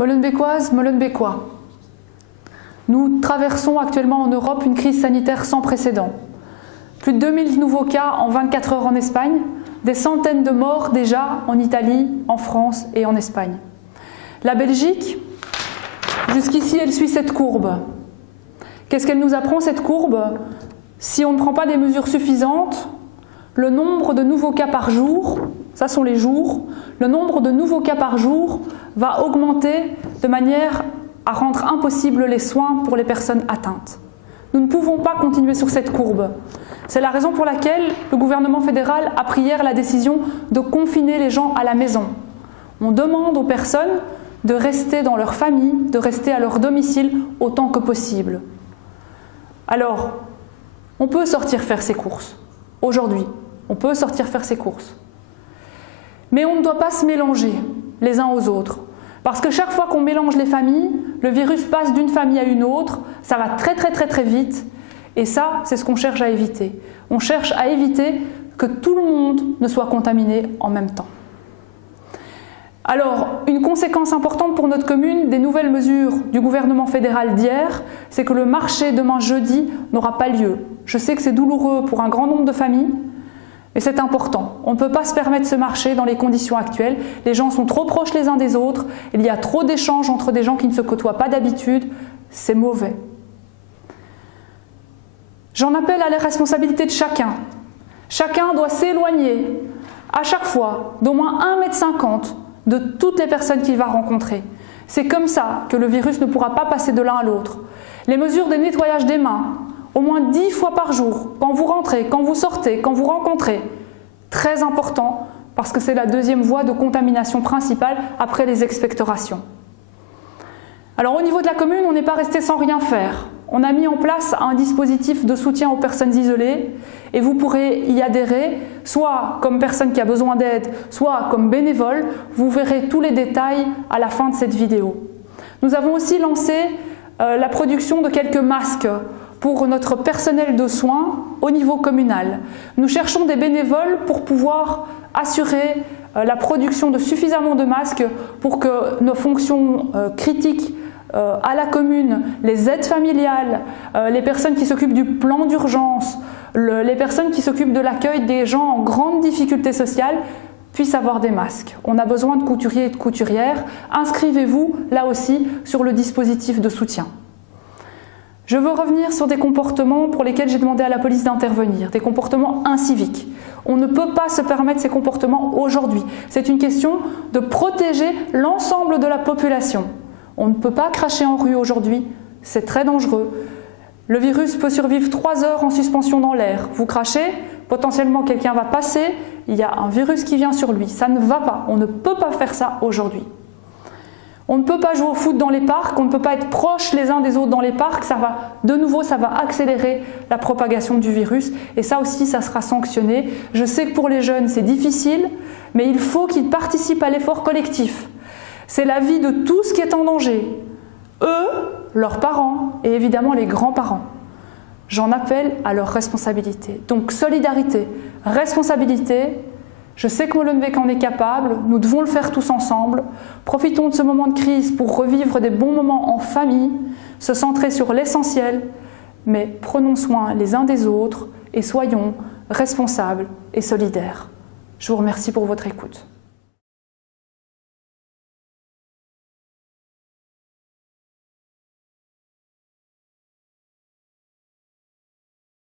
Molenbeekoises, Molenbeekois, nous traversons actuellement en Europe une crise sanitaire sans précédent. Plus de 2000 nouveaux cas en 24 heures en Espagne, des centaines de morts déjà en Italie, en France et en Espagne. La Belgique, jusqu'ici, elle suit cette courbe. Qu'est-ce qu'elle nous apprend, cette courbe? Si on ne prend pas des mesures suffisantes, le nombre de nouveaux cas par jour, ça sont les jours, le nombre de nouveaux cas par jour va augmenter de manière à rendre impossible les soins pour les personnes atteintes. Nous ne pouvons pas continuer sur cette courbe. C'est la raison pour laquelle le gouvernement fédéral a pris hier la décision de confiner les gens à la maison. On demande aux personnes de rester dans leur famille, de rester à leur domicile autant que possible. Alors, on peut sortir faire ses courses. Aujourd'hui, on peut sortir faire ses courses. Mais on ne doit pas se mélanger les uns aux autres. Parce que chaque fois qu'on mélange les familles, le virus passe d'une famille à une autre, ça va très vite. Et ça, c'est ce qu'on cherche à éviter. On cherche à éviter que tout le monde ne soit contaminé en même temps. Alors, une conséquence importante pour notre commune des nouvelles mesures du gouvernement fédéral d'hier, c'est que le marché demain jeudi n'aura pas lieu. Je sais que c'est douloureux pour un grand nombre de familles, mais c'est important. On ne peut pas se permettre ce marché dans les conditions actuelles. Les gens sont trop proches les uns des autres, il y a trop d'échanges entre des gens qui ne se côtoient pas d'habitude, c'est mauvais. J'en appelle à la responsabilité de chacun. Chacun doit s'éloigner à chaque fois d'au moins 1,50 m de toutes les personnes qu'il va rencontrer. C'est comme ça que le virus ne pourra pas passer de l'un à l'autre. Les mesures de nettoyage des mains, au moins 10 fois par jour, quand vous rentrez, quand vous sortez, quand vous rencontrez, très important parce que c'est la deuxième voie de contamination principale après les expectorations. Alors au niveau de la commune, on n'est pas resté sans rien faire. On a mis en place un dispositif de soutien aux personnes isolées et vous pourrez y adhérer, soit comme personne qui a besoin d'aide, soit comme bénévole. Vous verrez tous les détails à la fin de cette vidéo. Nous avons aussi lancé la production de quelques masques pour notre personnel de soins au niveau communal. Nous cherchons des bénévoles pour pouvoir assurer la production de suffisamment de masques pour que nos fonctions critiques à la commune, les aides familiales, les personnes qui s'occupent du plan d'urgence, les personnes qui s'occupent de l'accueil des gens en grande difficulté sociale puissent avoir des masques. On a besoin de couturiers et de couturières. Inscrivez-vous là aussi sur le dispositif de soutien. Je veux revenir sur des comportements pour lesquels j'ai demandé à la police d'intervenir, des comportements inciviques. On ne peut pas se permettre ces comportements aujourd'hui. C'est une question de protéger l'ensemble de la population. On ne peut pas cracher en rue aujourd'hui, c'est très dangereux. Le virus peut survivre 3 heures en suspension dans l'air. Vous crachez, potentiellement quelqu'un va passer, il y a un virus qui vient sur lui. Ça ne va pas, on ne peut pas faire ça aujourd'hui. On ne peut pas jouer au foot dans les parcs, on ne peut pas être proches les uns des autres dans les parcs, ça va accélérer la propagation du virus et ça aussi, ça sera sanctionné. Je sais que pour les jeunes, c'est difficile, mais il faut qu'ils participent à l'effort collectif. C'est la vie de tous qui est en danger. Eux, leurs parents et évidemment les grands-parents. J'en appelle à leur responsabilité. Donc solidarité, responsabilité. Je sais que Molenbeek en est capable, nous devons le faire tous ensemble. Profitons de ce moment de crise pour revivre des bons moments en famille, se centrer sur l'essentiel, mais prenons soin les uns des autres et soyons responsables et solidaires. Je vous remercie pour votre écoute.